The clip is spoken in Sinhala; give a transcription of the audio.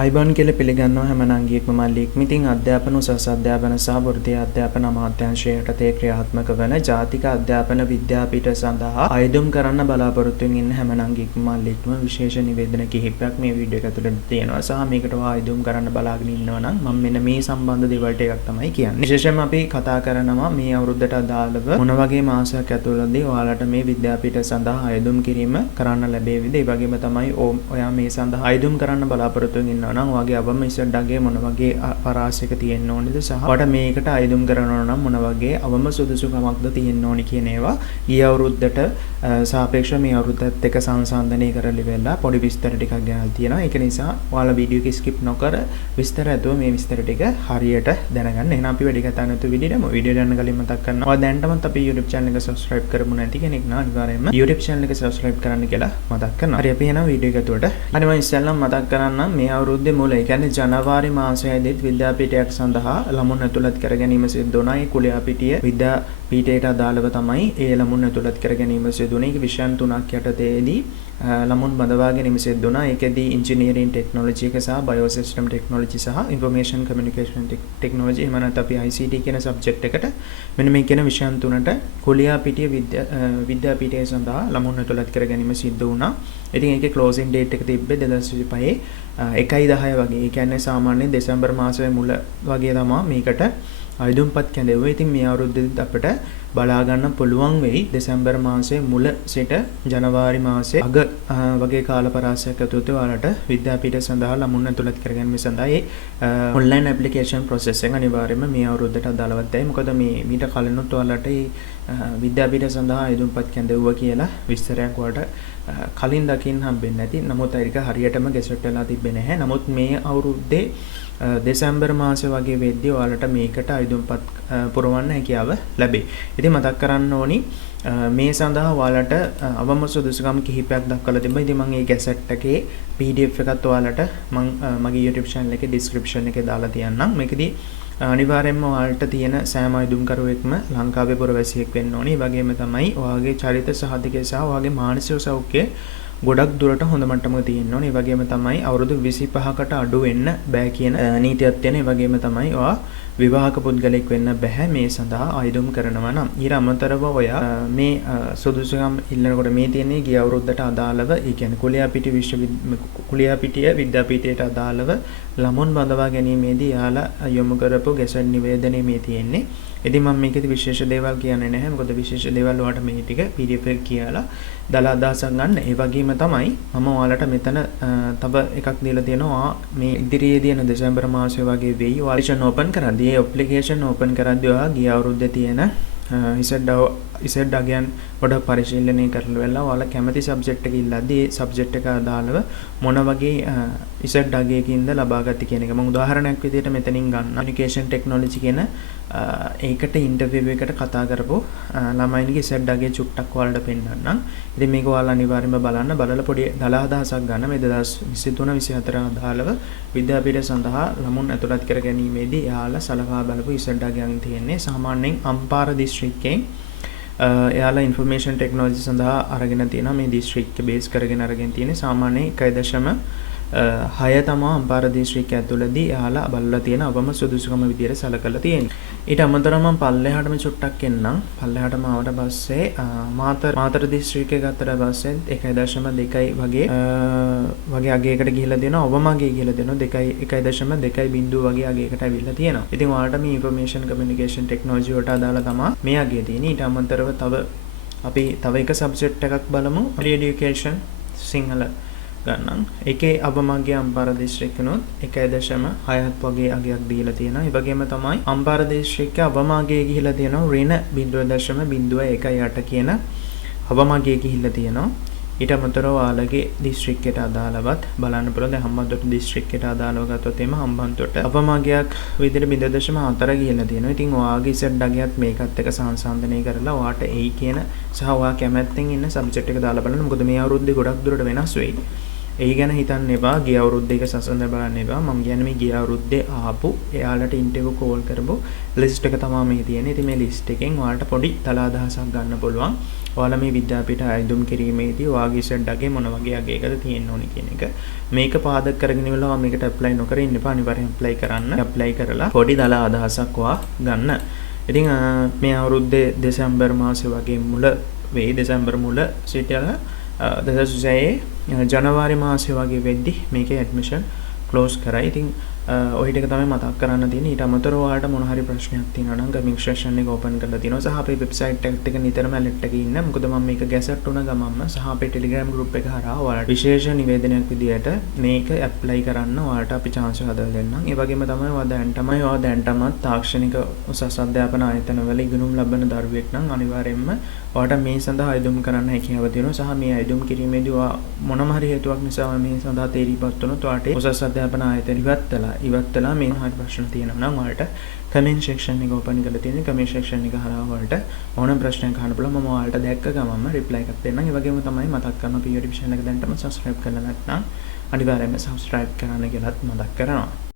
අයිබෝන් කියලා පිළිගන්නවා හැම නංගියෙක්ම මල්ලියෙක්ම. ඉතින් අධ්‍යාපන උසස් අධ්‍යාපන සහ වෘත්තීය අධ්‍යාපන අමාත්‍යාංශය යටතේ ක්‍රියාත්මක වන ජාතික අධ්‍යාපන විද්‍යාපීඨ සඳහා අයදුම් කරන්න බලාපොරොත්තු වෙන ඉන්න හැම නංගියෙක්ම මල්ලියෙක්ම විශේෂ නිවේදන කිහිපයක් මේ වීඩියෝ එක ඇතුළත තියෙනවා. සහ මේකට අයදුම් කරන්න බලාගෙන ඉන්නවා නම් මම මෙන්න මේ සම්බන්ධ දේවල් ටිකක් තමයි කියන්නේ. විශේෂයෙන්ම අපි කතා කරනවා මේ අවුරුද්දට අදාළව මොන වගේ මාසයක් ඇතුළතදී ඔයාලට මේ විද්‍යාපීඨ සඳහා අයදුම් කිරීම කරන්න ලැබෙවිද? ඒ වගේම තමයි ඔයා මේ සඳහා අයදුම් කරන්න බලාපොරොත්තු වෙන නම් ඔයාගේ අවම ඉස්සඩගේ මොන වගේ පරාසයක තියෙන්න ඕනේද සහ ඔයාලට මේකට අයදුම් කරනවා නම් මොන වගේ අවම සුදුසුකමක්ද තියෙන්න ඕනි කියන ඒවා ඊ අවුරුද්දට සාපේක්ෂව මේ අවුරුද්දත් එක්ක සංසන්දනය කරලි වෙලා පොඩි විස්තර ටිකක් ගෙනල්ලා තියෙනවා. ඒක නිසා ඔයාලා වීඩියෝ එක ස්කිප් නොකර විස්තර ඇතුව මේ විස්තර ටික හරියට දැනගන්න. එහෙනම් අපි වැඩි කතා නැතුව වීඩියෝ යන්න කලින් මතක් කරනවා. ඔයා දැනටමත් අපේ YouTube channel එක subscribe කරමු නැති කෙනෙක් නම් අනිවාර්යයෙන්ම YouTube channel එක subscribe කරන්න කියලා මතක් කරනවා. හරි අපි එහෙනම් වීඩියෝ එක ඇතුළට. අනිත් මම ඉස්සෙල්ලාම මතක් කරන්නම් මේ අවුරුද්දේ මුල ඒ කියන්නේ ජනවාරි මාසයේදී විද්‍යාපීඨයක් සඳහා ළමුන් ඇතුළත් කර ගැනීම සිදු වුණා. ඒ කුලියාපිටිය විද්‍යාපීඨයට අදාළව තමයි ඒ ළමුන් ඇතුළත් කර ගැනීම සිදු වුණේ. ඒක විෂයන් තුනක් යටතේදී ළමුන් බඳවා ගැනීම සිදු වුණා. ඒකෙදී ඉංජිනේරින් ටෙක්නොලොජි එක සහ බයෝසිස්ටම් ටෙක්නොලොජි සහ ඉන්ෆර්මේෂන් කමියුනිකේෂන් ටෙක්නොලොජි එහෙම නැත්නම් අපි ICT කියන සබ්ජෙක්ට් එකට මෙන්න මේ කියන විෂයන් තුනට කුලියාපිටිය විද්‍යාපීඨය සඳහා ළමුන් ඇතුළත් කර ගැනීම සිදු වුණා. ඉතින් ඒකේ ක්ලෝසින් ඩේට් එක තිබ්බේ 2025 1/10 වගේ. ඒ කියන්නේ සාමාන්‍යයෙන් දෙසැම්බර් මාසයේ මුල වගේ තමයි මේකට අයදුම්පත් කැඳෙව්වේ. ඉතින් මේ අවුරුද්දේත් අපිට බලා ගන්න පුළුවන් වෙයි දෙසැම්බර් මාසයේ මුල සිට ජනවාරි මාසයේ අග වගේ කාල පරාසයක් ඇතුළත ඔයාලට විද්‍යාපීඨ සඳහා ළමුන් ඇතුළත් කර ගැනීම සඳහා ඒ ඔන්ලයින් ඇප්ලිකේෂන් ප්‍රොසෙස් එක අනිවාර්යයෙන්ම මේ අවුරුද්දට අදාළවත් ඇයි. මොකද මීට කලිනුත් ඔයාලට විද්‍යාපීඨ සඳහා අයදුම්පත් කැඳෙව්වා කියලා විස්තරයක් ඔයාලට කලින් දකින්න හම්බෙන්නේ නැති. නමුත් ඒක හරියටම ගෙසට් වෙලා තිබෙන්නේ නැහැ. නමුත් මේ අවුරුද්දේ දෙසැම්බර් මාසෙ වගේ වෙද්දී ඔයාලට මේකට අයදුම්පත් පුරවන්න හැකියාව ලැබේ. ඉතින් මතක් කරන්න ඕනි මේ සඳහා ඔයාලට අවම සුදුසුකම් කිහිපයක් දක්වලා තිබෙනවා. ඉතින් මම මේ ගැසට් එකේ PDF එකත් ඔයාලට මගේ YouTube channel එකේ description එකේ දාලා තියන්නම්. මේකෙදි අනිවාර්යයෙන්ම ඔයාලට තියෙන සෑම අයදුම්කරුවෙක්ම ලංකාවේ පුරවැසියෙක් වෙන්න ඕනේ. ඒ වගේම තමයි ඔයාගේ චරිත සහතිකය සහ ඔයාගේ මානසික සෞඛ්‍යය ගොඩක් දුරට හොඳ මට්ටමක තියෙන්න ඕනේ. ඒ වගේම තමයි අවුරුදු 25කට අඩු වෙන්න බෑ කියන නීතියක් තියෙන. ඒ වගේම තමයි ඔයා විවාහක පුද්ගලෙක් වෙන්න බෑ මේ සඳහා අයදුම් කරනවා නම්. ඊට අමතරව ඔයා මේ සුදුසුකම් ඉල්ලනකොට මේ තියෙන්නේ ගිය අවුරුද්දට අදාළව ඒ කියන්නේ කුලියාපිටිය විද්‍යාපීඨයට අදාළව ළමුන් බඳවා ගැනීමේදී යාලා යොමු කරපු ගැසට් නිවේදනයේ මේ තියෙන්නේ. ඉතින් මම මේකෙදි විශේෂ දේවල් කියන්නේ නැහැ. මොකද විශේෂ දේවල් ඔයාලට මේ ටික PDF එක කියලා දාලා අදහසක් ගන්න. ඒ වගේම තමයි මම ඔයාලට මෙතන තව එකක් දීලා තියෙනවා. මේ ඉදිරියේදී යන දෙසැම්බර් මාසයේ වගේ වෙයි. ඔයාලා ඕපන් කරද්දී ඒ ඇප්ලිකේෂන් ඕපන් කරද්දී ඔයා ගිය අවුරුද්දේ තියෙන ඉසෙඩ් අගයන් පොඩ පරිශීලනය කරලා ඔයාලා කැමති සබ්ජෙක්ට් එක ඉල්ලද්දී ඒ සබ්ජෙක්ට් එක අදාළව මොන වගේ ඉසෙඩ් අගයකින්ද ලබාගත්තේ කියන එක මම උදාහරණයක් විදිහට මෙතනින් ගන්න. කමියුනිකේෂන් ටෙක්නොලොජි කියන ඒකට ඉන්ටර්විව් එකට කතා කරපු ළමයින්ගේ ඉසෙඩ් අගය චුට්ටක් ඔයාලට පෙන්නන්නම්. ඉතින් මේක ඔයාලා අනිවාර්යයෙන්ම බලලා පොඩි දලා අදහසක් ගන්න. මේ 2023 24 අදාළව විද්‍යාපීඨ සඳහා ළමුන් ඇතුළත් කර ගැනීමේදී එයාලා සලකා බලපු ඉසෙඩ් අගයන් තියෙන්නේ සාමාන්‍යයෙන් අම්පාර දිස්ත්‍රික්කයෙන් එයාලා ඉන්ෆර්මේෂන් ටෙක්නොලොජි සඳහා අරගෙන තියෙනවා. මේ දිස්ත්‍රික්ක බේස් කරගෙන අරගෙන තියෙන්නේ සාමාන්‍යයෙන් 1.6 තමයි අම්පාර දිස්ත්‍රික්කය ඇතුළතදී එයාලා බලලා තියෙන අවම සුදුසුකම විදියට සලකලා තියෙන්නේ. ඊට අමතරව මම පල්ලෙහාටම චුට්ටක් එන්නම්. පල්ලෙහාටම ආවට පස්සේ මාතර දිස්ත්‍රික්කය ගත්තට පස්සේ 1.2 වගේ අගයකට ගිහිලා දෙනවා. අවම අගය ගිහිලා දෙනවා 1.2 වගේ අගයකට අවිල්ලා තියෙනවා. ඉතින් ඔයාලට මේ ඉන්ෆර්මේෂන් කමියුනිකේෂන් ටෙක්නොලොජි වලට අදාළ තමයි මේ අගය තියෙන්නේ. ඊට අමතරව අපි තව එක සබ්ජෙක්ට් එකක් බලමු. එඩියුකේෂන් සිංහල ගන්නම්. ඒකේ අවමග්ගේ අම්පාර දිස්ත්‍රික්කනොත් 1.6ක් වගේ අගයක් දීලා තියෙනවා. ඒ වගේම තමයි අම්පාර දිස්ත්‍රික්කයේ අවමග්ගේ ගිහිලා තියෙනවා ඍණ 0.018 කියන අවමග්ගේ ගිහිලා තියෙනවා. ඊට අමතරව ඔයාලගේ දිස්ත්‍රික්කයට අදාළවත් බලන්න පුළුවන්. දැන් හම්බන්තොට දිස්ත්‍රික්කයට අදාළව ගත්තොත් එimhe හම්බන්තොට අවමග්ගයක් විදිහට 0.4 ගිහිලා තියෙනවා. ඉතින් ඔයාගේ ඉසෙඩ් අගයත් මේකත් එක්ක සංසන්දනය කරලා ඔයාට එයි කියන සහ ඔයා කැමැත්තෙන් ඉන්න සබ්ජෙක්ට් එක දාලා බලන්න. මොකද මේ අවුරුද්දේ ගොඩක් දුරට වෙනස් වෙයි. ඒ ගැන හිතන්න එපා. ගිය අවුරුද්දේ එක සසඳ බලන්න එපා. මම කියන්නේ මේ ගිය අවුරුද්දේ ආපු එයාලට ඉන්ටර්විව් කෝල් කරපු ලිස්ට් එක තමයි මේ තියෙන්නේ. ඉතින් මේ ලිස්ට් එකෙන් ඔයාලට පොඩි තලා අදහසක් ගන්න පුළුවන්. ඔයාලා මේ විද්‍යාපීඨ අයදුම් කිරීමේදී ඔයාගේ සෙඩ්ඩගේ මොන වගේ අගයකද තියෙන්න ඕනේ කියන එක මේක පාදක කරගෙන ඉවලා මේකට ඇප්ලයි නොකර ඉන්න එපා. අනිවාර්යෙන් ඇප්ලයි කරන්න. ඇප්ලයි කරලා පොඩි දල අදහසක් ඔයා ගන්න. ඉතින් මේ අවුරුද්දේ දෙසැම්බර් මාසෙ වගේ මුල වෙයි. දෙසැම්බර් මුල සිටලා 2006 ජනවාරි මාසෙ වගේ වෙද්දි මේකේ ඇඩ්මිෂන් ක්ලෝස් කරයි. ඉතින් ඔය ටික තමයි මතක් කරන්න තියෙන්නේ. ඊට අමතරව ඔයාලට මොන හරි ප්‍රශ්නයක් තියෙනවා නම් කමින් සෙක්ෂන් එක ඕපන් කරලා තියෙනවා. සහ අපේ වෙබ්සයිට් එකත් එක නිතරම ඇලර්ට් එකේ ඉන්න. මොකද මම මේක ගැසට් වුණ ගමන්ම සහ අපේ Telegram group එක හරහා ඔයාලට විශේෂ නිවේදනයක් විදියට මේක ඇප්ලයි කරන්න ඔයාලට අපි chance හදලා දෙන්නම්. ඒ වගේම තමයි ඔයා දැන්ටමත් තාක්ෂණික උසස් අධ්‍යාපන ආයතනවල ඉගෙනුම් ලබන දරුවෙක් නම් අනිවාර්යයෙන්ම ඔයාට මේ සඳහා අයදුම් කරන්න හැකියාව තියෙනවා. සහ මේ අයදුම් කිරීමේදී ඔයා මොනම හරි හේතුවක් නිසා මේ සඳහා තේරීපත් වුණොත් ඔයාට උසස් අධ්‍යාපන ආයතන ඉවත්තලා මේ හරි ප්‍රශ්න තියෙනවා නම් ඔයාලට කමෙන්ට් සෙක්ෂන් එක ඕපන් කරලා තියෙනවා. කමෙන්ට් සෙක්ෂන් එක හරහා ඔයාලට ඕනම ප්‍රශ්නයක් අහන්න පුළුවන්. මම ඔයාලට දැක්ක ගමන්ම රිප්ලයි එකක් දෙන්නම්. ඒ වගේම තමයි මතක් කරනවා අපේ YouTube channel එක දැන්ටම subscribe කරලා නැත්නම් අනිවාර්යයෙන්ම subscribe කරන්න කියලාත් මතක් කරනවා.